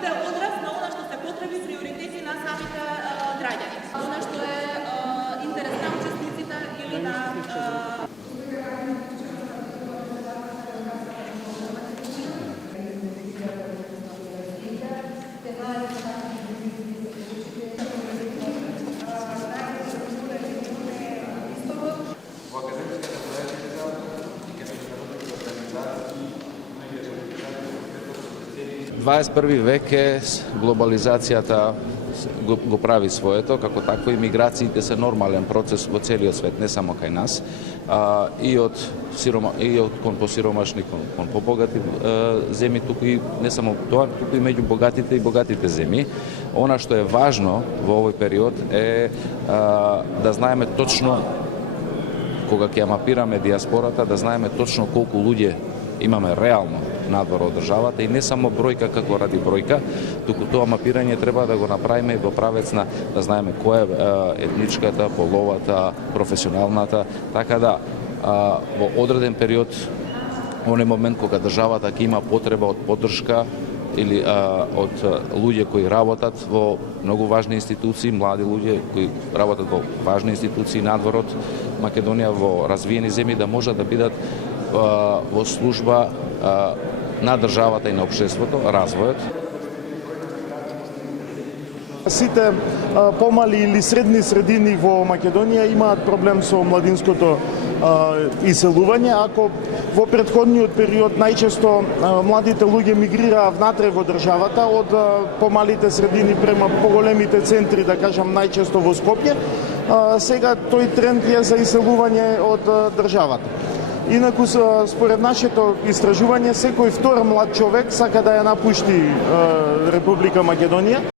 биде одраз на она што се потреби приоритети на самите граѓани. Она што е интерес на учесниците или на век е глобализацијата го прави своето, како такво имиграциите се нормален процес во целиот свет, не само кај нас, и од кон посиромашни кон побогати земји, туку и не само тоа, туку и меѓу богатите и богатите земји. Она што е важно во овој период е да знаеме точно кога ќе мапираме диаспората, да знаеме точно колку луѓе имаме реално надвор од државата и не само бројка како ради бројка, туку тоа мапирање треба да го направиме во правец на да знаеме која е етничката, половата, професионалната, така да во одреден период, оној момент кога државата ќе има потреба од поддршка или од луѓе кои работат во многу важни институции, млади луѓе кои работат во важни институции надвор од Македонија, во развиени земји, да можат да бидат во служба на државата и на општеството, развојот. Сите помали или средни средини во Македонија имаат проблем со младинското иселување. Ако во претходниот период најчесто младите луѓе мигрираа внатре во државата од помалите средини према поголемите центри, да кажам најчесто во Скопје, сега тој тренд е за иселување од државата. Инаку, според нашето истражување, секој втор млад човек сака да ја напушти Република Македонија.